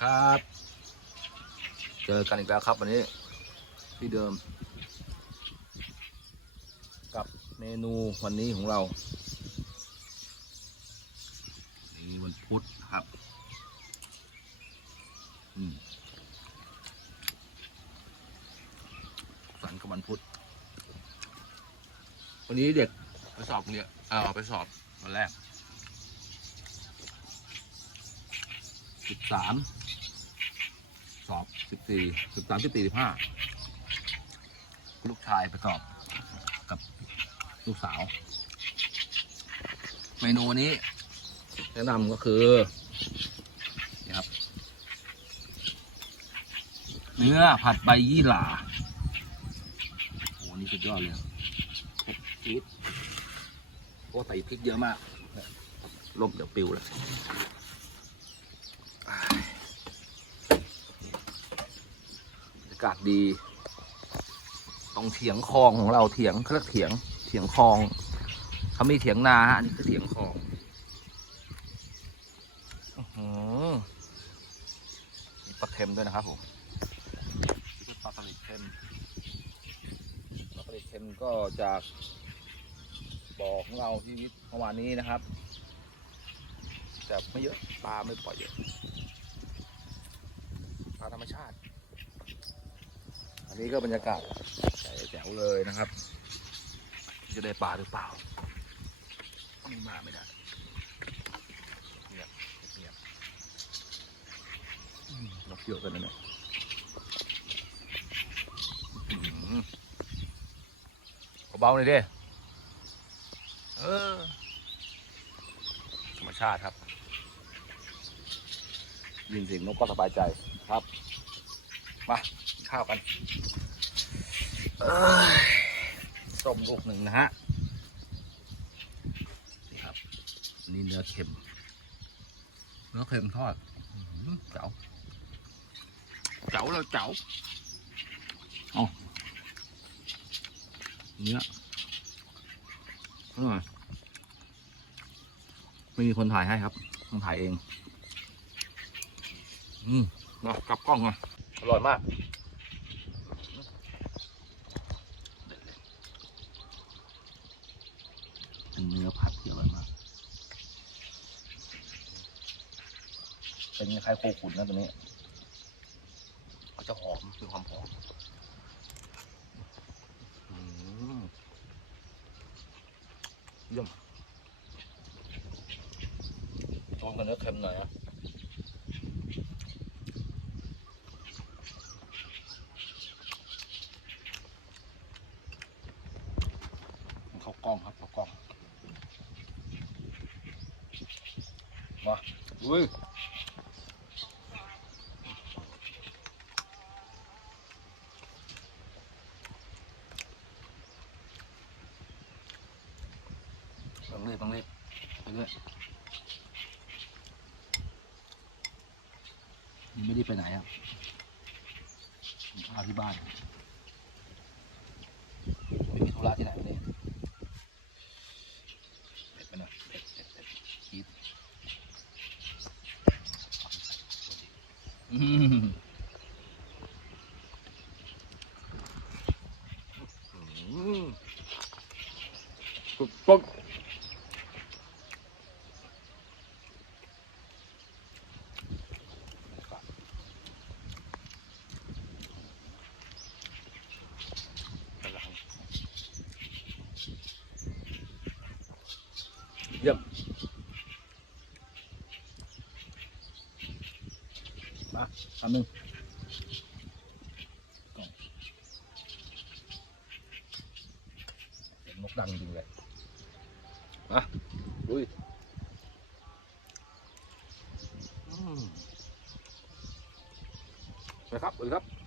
ครับ เจอกันอีกแล้วครับวันนี้ที่เดิม กับเมนูวันนี้ของเรานี่วันพุธครับอืมสันกับวันพุธวันนี้เด็กไปสอบเนี่ยเอาไปสอบวันแรก สามสอบสิบสี่สิบสามสิบสี่สิบห้าลูกชายไปสอบกับลูกสาว เมนูวันนี้แนะนำก็คือนี่ครับ เนื้อผัดใบยี่หร่าโอ้โหนี่สุดยอดเลยครบชีวิตเพราะใส่พริกเยอะมากลบเดี๋ยวปิวเลยอ้ายบรรยากาศดี ตรงเถียงคลองของเราเถียงเขาเรียกเถียงเถียงคลองเขามีเถียงนาฮะอันนี้คือเถียงคลองอือหือมีปลาเค็มด้วยนะครับผมปลาสลิดเค็มปลาสลิดเค็มก็จากบ่อของเราที่วิทย์เมื่อวานนี้นะครับแต่ไม่เยอะปลาไม่ปล่อยเยอะปลาธรรมชาติ อันนี้ก็บรรยากาศแจ๋วเลยนะครับ จะได้ปลาหรือเปล่าไม่มาไม่ได้เงียบเงียบอืมนกเกี่ยวกันนะเนี่ยเบาหน่อยดิเออธรรมชาติครับ ยินเสียงนกก็สบายใจครับ มา ข้าวกันเอ้ยส้มลูกหนึ่งนะฮะ นี่ครับ นี่เนื้อเค็ม เนื้อเค็มทอดเจ๋วเจ๋วแล้วเจ๋วเอาเนื้อไม่มีคนถ่ายให้ครับต้องถ่ายเอง อืมมากลับกล้องมาอร่อยมาก เป็นเนื้อผัดที่อร่อยมาก เป็นคล้ายๆโคขุนนะตัวนี้เขาจะหอมมีความหอมอืมเยี่ยมลองกับเนื้อเค็มหน่อยนะเข้ากล้องครับเข้ากล้องมาอุ้ยต้องรีบต้องรีบ ไปเรื่อยนี่ไม่ได้ไปไหนอะกินข้าที่บ้านไม่มีธุระที่ไหนวันนี้เผ็ดไปหน่อยเผ็ดเผ็ดเผ็ดจี๊ดอืมอืมปุ๊บปุ๊บ เยี่ยมมาคำหนึ่งเสียง